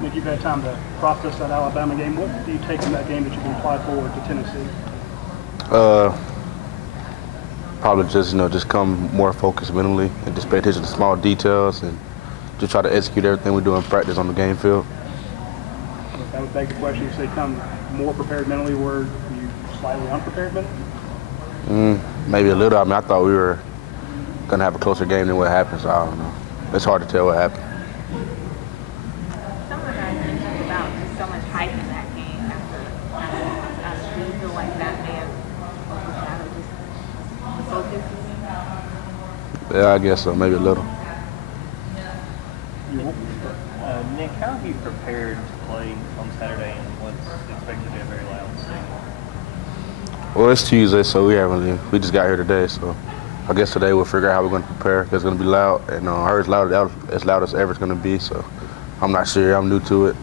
Nick, you've had time to process that Alabama game. What do you take from that game that you can apply forward to Tennessee? Probably just, just come more focused mentally and just pay attention to small details and just try to execute everything we do in practice on the game field. That would beg the question, you say come more prepared mentally, were you slightly unprepared mentally? Maybe a little. I mean, I thought we were going to have a closer game than what happened, so I don't know. It's hard to tell what happened. Some of the guys mentioned about just so much hype in that game after do you feel like that may have overshadowed just the focus? Yeah, I guess so, maybe a little. Nick, how have you prepared to play on Saturday and what's expected to be a very loud stadium? Well, it's Tuesday, so we just got here today, so I guess today we'll figure out how we're going to prepare. It's going to be loud, and I heard as loud as ever it's going to be, so I'm not sure. I'm new to it.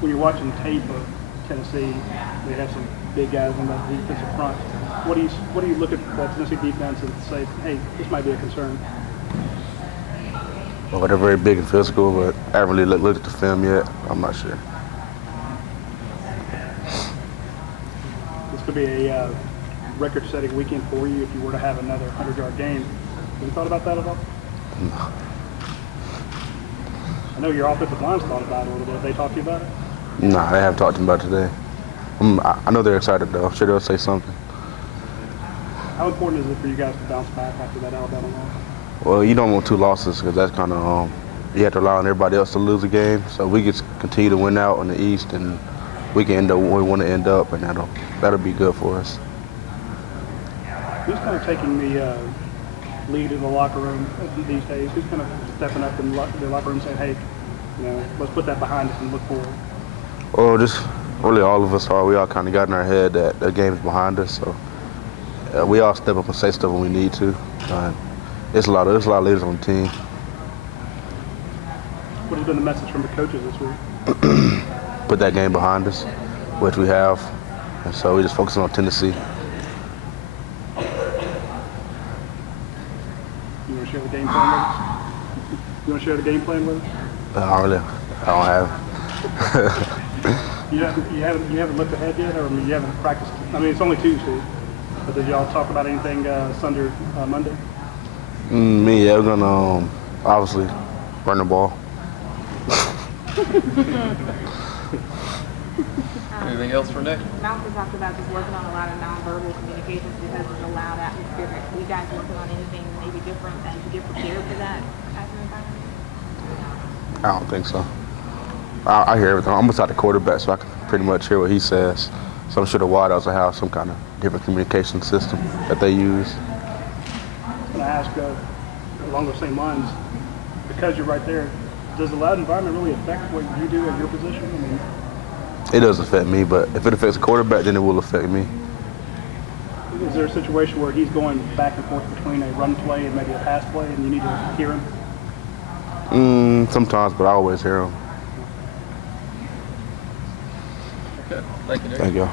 When you're watching tape of Tennessee, they have some big guys on the defensive front. What do you look at the Tennessee defense and say, hey, this might be a concern? Well, they're very big and physical, but I haven't really looked at the film yet. I'm not sure. This could be a record-setting weekend for you if you were to have another 100-yard game. Have you thought about that at all? No. I know your offensive line's thought about it a little bit. Have they talked to you about it? No, they haven't talked to me about it today. I know they're excited, though. I'm sure they'll say something. How important is it for you guys to bounce back after that Alabama loss? Well, you don't want 2 losses because that's kind of you have to rely on everybody else to lose a game. So we can continue to win out in the East, and we can end up where we want to end up, and that'll be good for us. Who's kind of taking the lead in the locker room these days? Who's kind of stepping up in the locker room saying, hey, let's put that behind us and look forward? Well, just really all of us are. We all kind of got in our head that the game's behind us, so we all step up and say stuff when we need to. There's a lot of leaders on the team. What has been the message from the coaches this week? Put that game behind us, which we have, and so we just focus on Tennessee. You want to share the game plan with us? You want to share the game plan with us? I don't have. You haven't looked ahead yet, or you haven't practiced? I mean, it's only Tuesday, but did y'all talk about anything Sunday, Monday? Yeah, we're gonna obviously run the ball. Anything else for Nick? Malcolm talked about just working on a lot of nonverbal communications because it's a loud atmosphere. Are you guys working on anything maybe different to get prepared for that type of environment? I don't think so. I hear everything. I'm beside the quarterback, so I can pretty much hear what he says. So I'm sure the wideouts will have some kind of different communication system that they use. I'm going to ask, along those same lines, because you're right there, does the loud environment really affect what you do at your position? I mean, it does affect me, but if it affects the quarterback, then it will affect me. Is there a situation where he's going back and forth between a run play and maybe a pass play, and you need to hear him? Sometimes, but I always hear him. Okay. Thank you, Nick. Thank you.